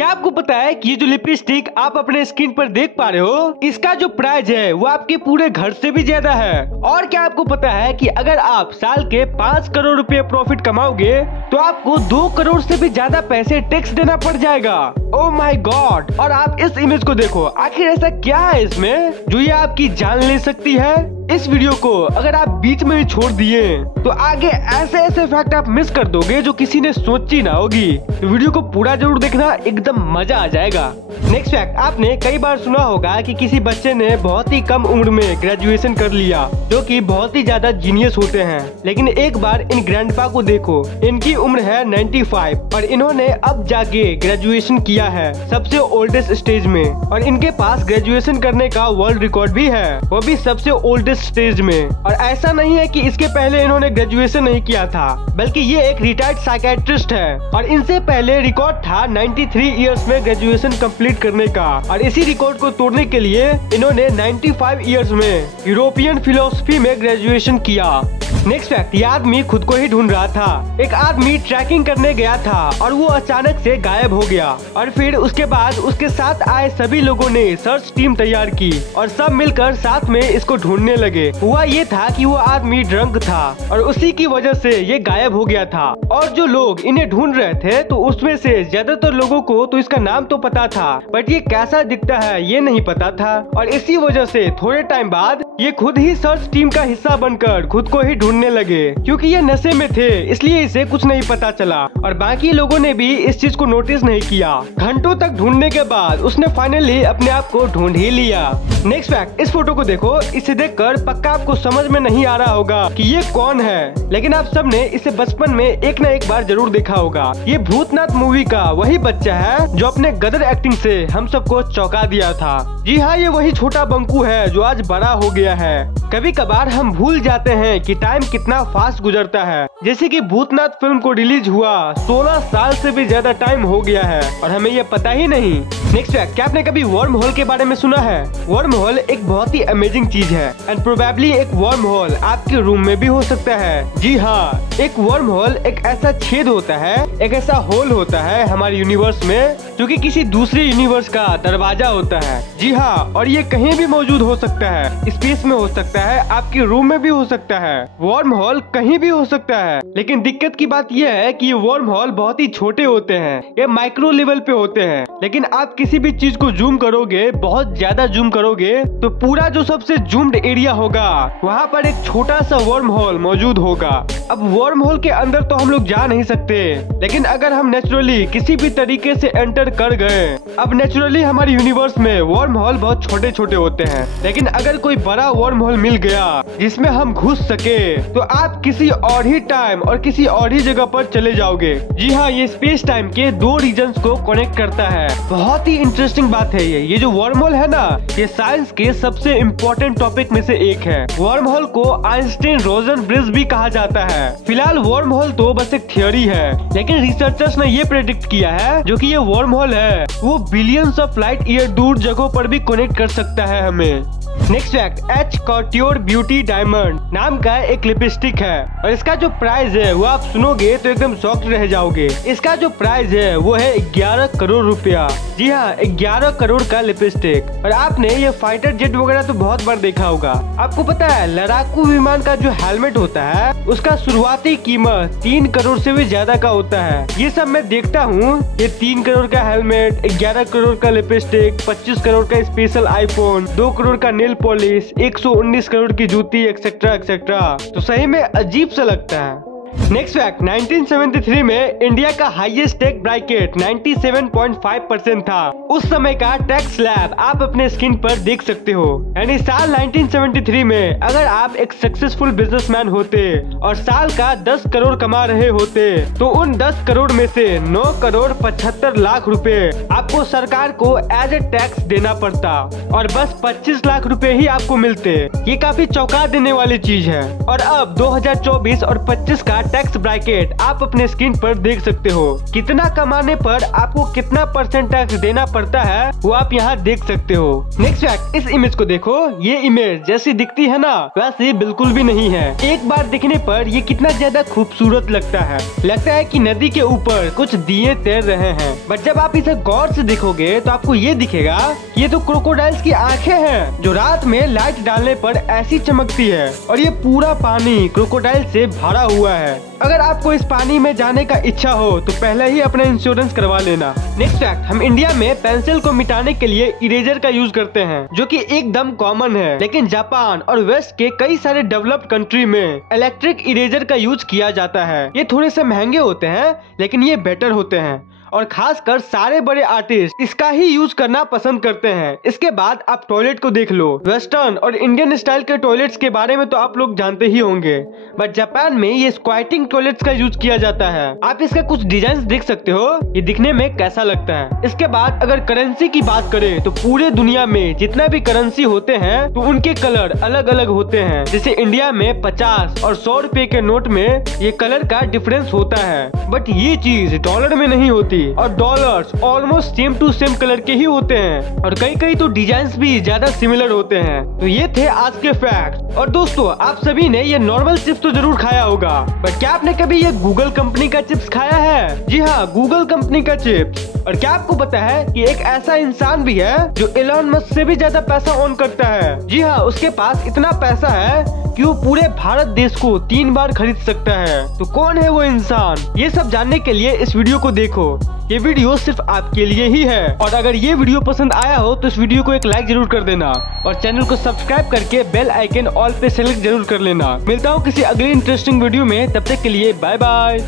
क्या आपको पता है कि ये जो लिपस्टिक आप अपने स्किन पर देख पा रहे हो, इसका जो प्राइस है वो आपके पूरे घर से भी ज्यादा है। और क्या आपको पता है कि अगर आप साल के 5 करोड़ रुपए प्रॉफिट कमाओगे तो आपको 2 करोड़ से भी ज्यादा पैसे टैक्स देना पड़ जाएगा। Oh my God. और आप इस इमेज को देखो, आखिर ऐसा क्या है इसमें जो ये आपकी जान ले सकती है। इस वीडियो को अगर आप बीच में ही छोड़ दिए तो आगे ऐसे ऐसे फैक्ट आप मिस कर दोगे जो किसी ने सोची ना होगी। तो वीडियो को पूरा जरूर देखना, एकदम मजा आ जाएगा। नेक्स्ट फैक्ट, आपने कई बार सुना होगा कि किसी बच्चे ने बहुत ही कम उम्र में ग्रेजुएशन कर लिया, जो कि बहुत ही ज्यादा जीनियस होते हैं। लेकिन एक बार इन ग्रैंडपा को देखो, इनकी उम्र है 95 और इन्होंने अब जाके ग्रेजुएशन किया है सबसे ओल्डेस्ट स्टेज में। और इनके पास ग्रेजुएशन करने का वर्ल्ड रिकॉर्ड भी है, वो भी सबसे ओल्डेस्ट स्टेज में। और ऐसा नहीं है कि इसके पहले इन्होंने ग्रेजुएशन नहीं किया था, बल्कि ये एक रिटायर्ड साइकेट्रिस्ट है और इनसे पहले रिकॉर्ड था 93 इयर्स में ग्रेजुएशन कंप्लीट करने का। और इसी रिकॉर्ड को तोड़ने के लिए इन्होंने 95 इयर्स में यूरोपियन फिलोसफी में ग्रेजुएशन किया। नेक्स्ट फैक्ट, ये आदमी खुद को ही ढूंढ रहा था। एक आदमी ट्रैकिंग करने गया था और वो अचानक से गायब हो गया। और फिर उसके बाद उसके साथ आए सभी लोगों ने सर्च टीम तैयार की और सब मिलकर साथ में इसको ढूंढने लगे। हुआ ये था कि वो आदमी ड्रंक था और उसी की वजह से ये गायब हो गया था। और जो लोग इन्हें ढूंढ रहे थे तो उसमें से ज्यादातर लोगों को तो इसका नाम तो पता था, बट ये कैसा दिखता है ये नहीं पता था। और इसी वजह से थोड़े टाइम बाद ये खुद ही सर्च टीम का हिस्सा बनकर खुद को ही ढूंढने लगे। क्योंकि ये नशे में थे इसलिए इसे कुछ नहीं पता चला और बाकी लोगों ने भी इस चीज को नोटिस नहीं किया। घंटों तक ढूंढने के बाद उसने फाइनली अपने आप को ढूंढ ही लिया। नेक्स्ट फैक्ट, इस फोटो को देखो, इसे देखकर पक्का आपको समझ में नहीं आ रहा होगा कि ये कौन है, लेकिन आप सबने इसे बचपन में एक न एक बार जरूर देखा होगा। ये भूतनाथ मूवी का वही बच्चा है जो अपने गदर एक्टिंग से हम सबको चौंका दिया था। जी हाँ, ये वही छोटा बंकू है जो आज बड़ा हो गया है। कभी कभार हम भूल जाते हैं कि टाइम कितना फास्ट गुजरता है। जैसे कि भूतनाथ फिल्म को रिलीज हुआ 16 साल से भी ज्यादा टाइम हो गया है और हमें ये पता ही नहीं। नेक्स्ट फैक्ट, क्या आपने कभी वर्म होल के बारे में सुना है? वर्म होल एक बहुत ही अमेजिंग चीज है एंड प्रोबेबली एक वर्म होल आपके रूम में भी हो सकता है। जी हाँ, एक वर्म होल एक ऐसा छेद होता है, एक ऐसा होल होता है हमारे यूनिवर्स में जो कि किसी दूसरे यूनिवर्स का दरवाजा होता है। जी हाँ, और ये कहीं भी मौजूद हो सकता है, स्पेस में हो सकता है, आपके रूम में भी हो सकता है, वर्म होल कहीं भी हो सकता है। लेकिन दिक्कत की बात यह है कि ये वर्म होल बहुत ही छोटे होते हैं, ये माइक्रो लेवल पे होते हैं। लेकिन आप किसी भी चीज को जूम करोगे, बहुत ज्यादा जूम करोगे, तो पूरा जो सबसे जूम्ड एरिया होगा वहाँ पर एक छोटा सा वर्म होल मौजूद होगा। अब वर्म होल के अंदर तो हम लोग जा नहीं सकते, लेकिन अगर हम नेचुरली किसी भी तरीके से एंटर कर गए, अब नेचुरली हमारे यूनिवर्स में वर्म होल बहुत छोटे छोटे होते हैं, लेकिन अगर कोई बड़ा वर्म होल मिल गया जिसमें हम घुस सके तो आप किसी और ही टाइम और किसी और ही जगह पर चले जाओगे। जी हाँ, ये स्पेस टाइम के 2 रीजन्स को कनेक्ट करता है। बहुत ही इंटरेस्टिंग बात है ये जो वर्म होल है ना, ये साइंस के सबसे इम्पोर्टेंट टॉपिक में से एक है। वर्म होल को आइंस्टाइन रोजन ब्रिज भी कहा जाता है। फिलहाल वर्म होल तो बस एक थियोरी है, लेकिन रिसर्चर्स ने ये प्रेडिक्ट किया है जो कि ये वर्म होल है वो बिलियंस ऑफ लाइट ईयर दूर जगहों पर भी कनेक्ट कर सकता है हमें। Next fact, H couture beauty diamond नाम का एक लिपस्टिक है और इसका जो प्राइस है वो आप सुनोगे तो एकदम शॉक्ड रह जाओगे। इसका जो प्राइस है वो है 11 करोड़ रुपया। जी हाँ, 11 करोड़ का लिपस्टिक। और आपने ये फाइटर जेट वगैरह तो बहुत बार देखा होगा। आपको पता है लड़ाकू विमान का जो हेलमेट होता है उसका शुरुआती कीमत 3 करोड़ से भी ज्यादा का होता है। ये सब मैं देखता हूँ, ये 3 करोड़ का हेलमेट, 11 करोड़ का लिपस्टिक, 25 करोड़ का स्पेशल आईफोन, 2 करोड़ का नेल पॉलिश, 119 करोड़ की जूती, एक्सेट्रा एक्सेट्रा। तो सही में अजीब सा लगता है। नेक्स्ट फैक्ट, 1973 में इंडिया का हाईएस्ट टैक्स ब्रैकेट 97.5% था। उस समय का टैक्स स्लैब आप अपने स्क्रीन पर देख सकते हो। यानी साल 1973 में अगर आप एक सक्सेसफुल बिजनेसमैन होते और साल का 10 करोड़ कमा रहे होते तो उन 10 करोड़ में से 9 करोड़ 75 लाख रुपए आपको सरकार को एज ए टैक्स देना पड़ता और बस 25 लाख रुपए ही आपको मिलते। ये काफी चौंका देने वाली चीज है। और अब 2024 और 25 का का टैक्स ब्रैकेट आप अपने स्क्रीन पर देख सकते हो। कितना कमाने पर आपको कितना % टैक्स देना पड़ता है वो आप यहाँ देख सकते हो। नेक्स्ट फैक्ट, इस इमेज को देखो, ये इमेज जैसी दिखती है ना वैसी बिल्कुल भी नहीं है। एक बार दिखने पर ये कितना ज्यादा खूबसूरत लगता है कि नदी के ऊपर कुछ दिए तैर रहे हैं। बट जब आप इसे गौर से देखोगे तो आपको ये दिखेगा कि ये तो क्रोकोडाइल्स की आंखें हैं जो रात में लाइट डालने पर ऐसी चमकती है और ये पूरा पानी क्रोकोडाइल से भरा हुआ है। अगर आपको इस पानी में जाने का इच्छा हो तो पहले ही अपना इंश्योरेंस करवा लेना। नेक्स्ट फैक्ट, हम इंडिया में पेंसिल को मिटाने के लिए इरेजर का यूज करते हैं जो कि एकदम कॉमन है, लेकिन जापान और वेस्ट के कई सारे डेवलप्ड कंट्री में इलेक्ट्रिक इरेजर का यूज किया जाता है। ये थोड़े से महंगे होते हैं लेकिन ये बेटर होते हैं और खासकर सारे बड़े आर्टिस्ट इसका ही यूज करना पसंद करते हैं। इसके बाद आप टॉयलेट को देख लो। वेस्टर्न और इंडियन स्टाइल के टॉयलेट्स के बारे में तो आप लोग जानते ही होंगे, बट जापान में ये स्क्वाटिंग टॉयलेट्स का यूज किया जाता है। आप इसका कुछ डिजाइन देख सकते हो, ये दिखने में कैसा लगता है। इसके बाद अगर करेंसी की बात करें तो पूरे दुनिया में जितना भी करेंसी होते हैं तो उनके कलर अलग अलग होते हैं। जैसे इंडिया में 50 और 100 रुपए के नोट में ये कलर का डिफरेंस होता है, बट ये चीज डॉलर में नहीं होती और dollars almost same to same colour के ही होते हैं और कई कई तो डिजाइन भी ज्यादा सिमिलर होते हैं। तो ये थे आज के फैक्ट। और दोस्तों, आप सभी ने ये नॉर्मल चिप्स तो जरूर खाया होगा, बट क्या आपने कभी ये गूगल कंपनी का चिप्स खाया है? जी हाँ, गूगल कंपनी का चिप्स। और क्या आपको पता है कि एक ऐसा इंसान भी है जो एलन मस्क से भी ज्यादा पैसा ओन करता है? जी हाँ, उसके पास इतना पैसा है कि वो पूरे भारत देश को 3 बार खरीद सकता है। तो कौन है वो इंसान? ये सब जानने के लिए इस वीडियो को देखो। ये वीडियो सिर्फ आपके लिए ही है। और अगर ये वीडियो पसंद आया हो तो इस वीडियो को एक लाइक जरूर कर देना और चैनल को सब्सक्राइब करके बेल आइकन ऑल पे सेलेक्ट जरूर कर लेना। मिलता हूँ किसी अगली इंटरेस्टिंग वीडियो में, तब तक के लिए बाय बाय।